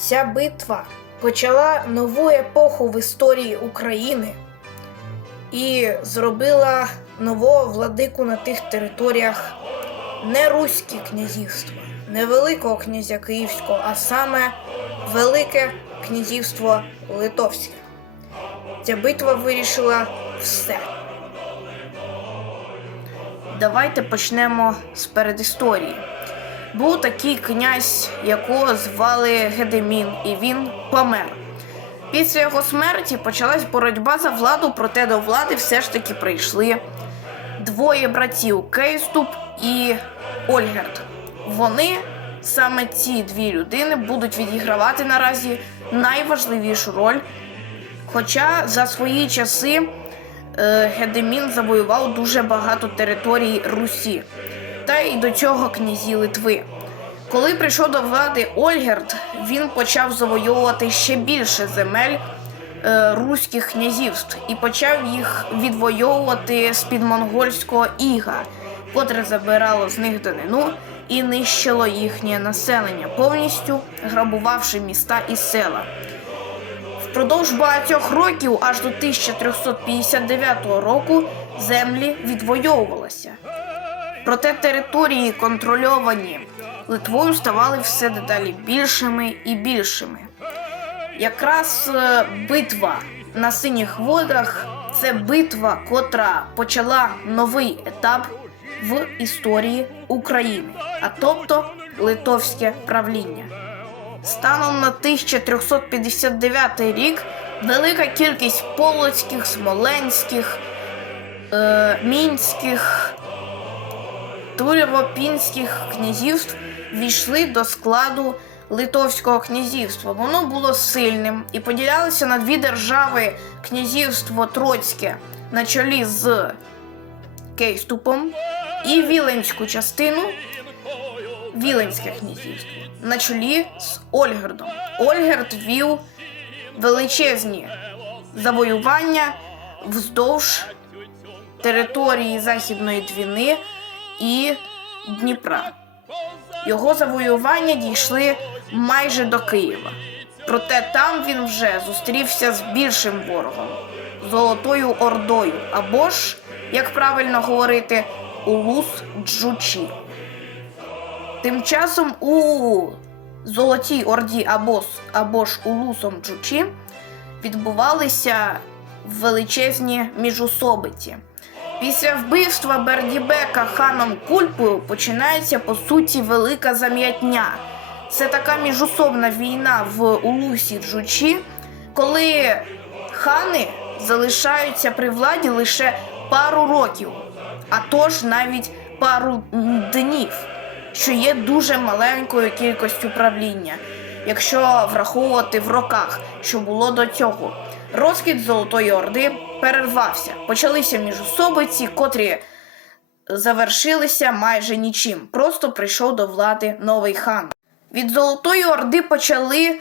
Ця битва почала нову епоху в історії України і зробила нового владику на тих територіях не Руське князівство, не Великого князя Київського, а саме Велике князівство Литовське. Ця битва вирішила все. Давайте почнемо з передісторії. Був такий князь, якого звали Гедемін, і він помер. Після його смерті почалась боротьба за владу, проте до влади все ж таки прийшли двоє братів Кейступ і Ольгерд. Вони, саме ці дві людини, будуть відігравати наразі найважливішу роль. Хоча за свої часи е, Гедемін завоював дуже багато територій Русі, та й до цього князі Литви. Коли прийшов до влади Ольгерд, він почав завойовувати ще більше земель е, руських князівств і почав їх відвоювати з під монгольського іга, котре забирало з них данину і нищило їхнє населення, повністю грабувавши міста і села. Впродовж багатьох років, аж до 1359 року, землі відвоювалися. Проте території, контрольовані Литвою, ставали все дедалі більшими і більшими. Якраз е, битва на синіх водах це битва, котра почала новий етап в історії України, а тобто литовське правління. Станом на 1359 рік велика кількість полоцьких, смоленських, е, мінських, турєвопінських князівств війшли до складу Литовського князівства. Воно було сильним і поділялося на дві держави князівство Троцьке на чолі з Кейступом і Віленську частину Віленське князівство на чолі з Ольгердом. Ольгерд вів величезні завоювання вздовж території Західної Двіни і Дніпра. Його завоювання дійшли майже до Києва. Проте там він вже зустрівся з більшим ворогом Золотою Ордою, або ж, як правильно говорити, Улус Джучі. Тим часом у Золотій Орді або, або ж Улусом Джучі відбувалися величезні міжусобиці. Після вбивства Бердібека ханом Кульпою починається по суті велика зам'ятня. Це така міжусобна війна в Улусі Джучі, коли хани залишаються при владі лише пару років, а то ж навіть пару днів, що є дуже маленькою кількістю правління, якщо враховувати в роках, що було до цього. Розквіт Золотої Орди перервався. Почалися міжусобиці, котрі завершилися майже нічим. Просто прийшов до влади новий хан. Від Золотої Орди почали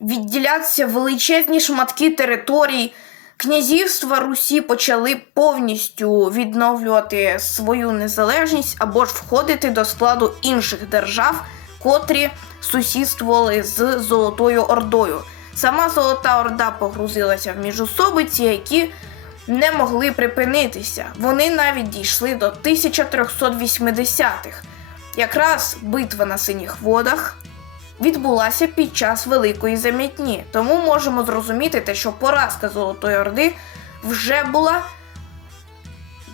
відділятися величезні шматки територій. Князівства Русі почали повністю відновлювати свою незалежність або ж входити до складу інших держав, котрі сусідствували з Золотою Ордою. Сама Золота Орда погрузилася в міжусобиці, які не могли припинитися. Вони навіть дійшли до 1380-х. Якраз битва на синіх водах відбулася під час Великої зам'ятні. Тому можемо зрозуміти те, що поразка Золотої Орди вже була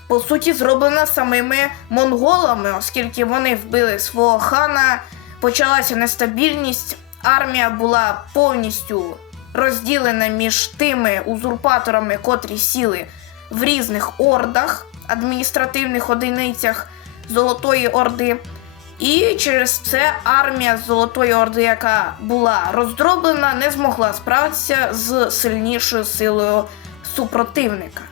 по суті зроблена самими монголами, оскільки вони вбили свого хана, почалася нестабільність, армія була повністю розділена між тими узурпаторами, котрі сіли в різних ордах, адміністративних одиницях Золотої Орди. І через це армія Золотої Орди, яка була роздроблена, не змогла справитися з сильнішою силою супротивника.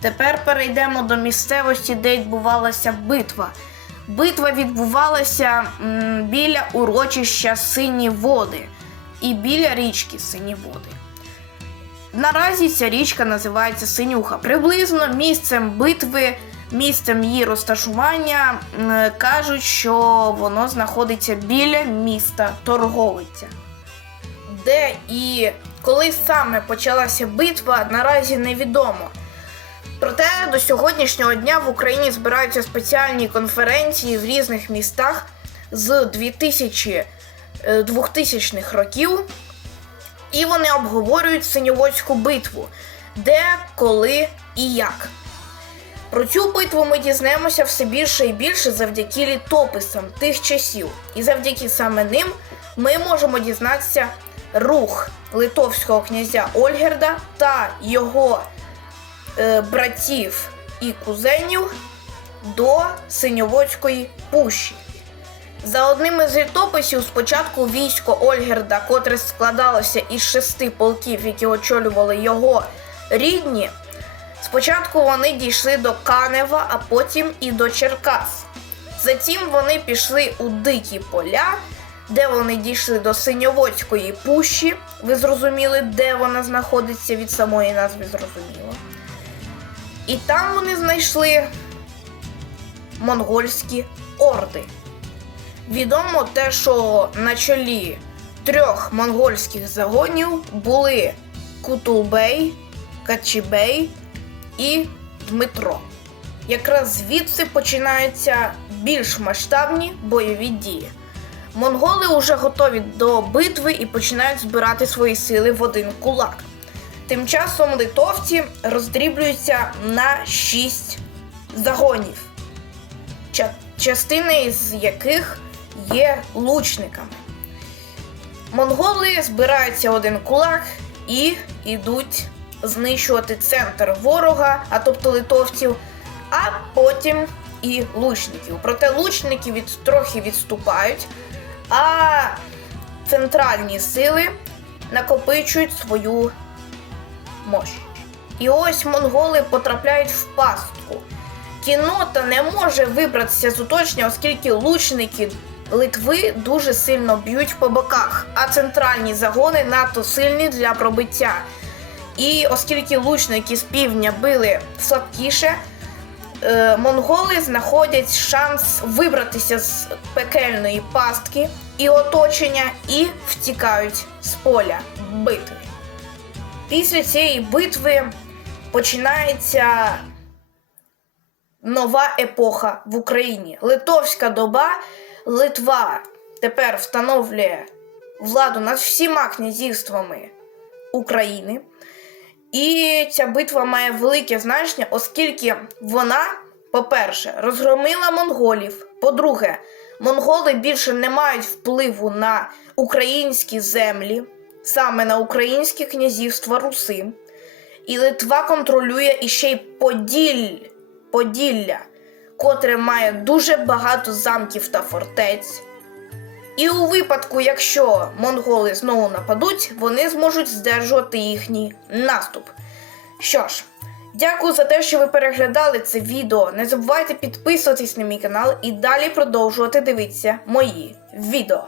Тепер перейдемо до місцевості, де відбувалася битва. Битва відбувалася м, біля урочища Сині води і біля річки Сині води. Наразі ця річка називається Синюха. Приблизно місцем битви, місцем її розташування м, кажуть, що воно знаходиться біля міста Торговиця. де і коли саме почалася битва, наразі невідомо. Проте до сьогоднішнього дня в Україні збираються спеціальні конференції в різних містах з 2000, е, 2000-х років, і вони обговорюють Синьоводську битву, де, коли і як. Про цю битву ми дізнаємося все більше і більше завдяки літописам тих часів. І завдяки саме ним ми можемо дізнатися рух литовського князя Ольгерда та його е, братів і кузенів до Синьоводської пущі. За одним із літописів, спочатку військо Ольгерда, котре складалося із шести полків, які очолювали його рідні, спочатку вони дійшли до Канева, а потім і до Черкас. Затім вони пішли у дикі поля, де вони дійшли до Синьоводської пущі. Ви зрозуміли, де вона знаходиться від самої назви зрозуміло. І там вони знайшли монгольські орди. Відомо те, що на чолі трьох монгольських загонів були Кутулбей, Качібей і Дмитро. Якраз звідси починаються більш масштабні бойові дії. Монголи вже готові до битви і починають збирати свої сили в один кулак. Тим часом литовці роздріблюються на шість загонів, частини з яких є лучниками. Монголи збираються один кулак і йдуть знищувати центр ворога, а тобто литовців, а потім і лучників. Проте лучники від, трохи відступають, а центральні сили накопичують свою мощь. І ось монголи потрапляють в пастку. Кінота не може вибратися з оточення, оскільки лучники Литви дуже сильно б'ють по боках, а центральні загони надто сильні для пробиття. І оскільки лучники з півдня били слабкіше, е, монголи знаходять шанс вибратися з пекельної пастки і оточення і втікають з поля битви. Після цієї битви починається нова епоха в Україні. Литовська доба, Литва тепер встановлює владу над всіма князівствами України. І ця битва має велике значення, оскільки вона, по-перше, розгромила монголів. По-друге, монголи більше не мають впливу на українські землі, саме на українське князівство Руси. І Литва контролює іще й Поділь, Поділля, котре має дуже багато замків та фортець. І у випадку, якщо монголи знову нападуть, вони зможуть здержувати їхній наступ. Що ж, дякую за те, що ви переглядали це відео. Не забувайте підписуватись на мій канал і далі продовжувати дивитися мої відео.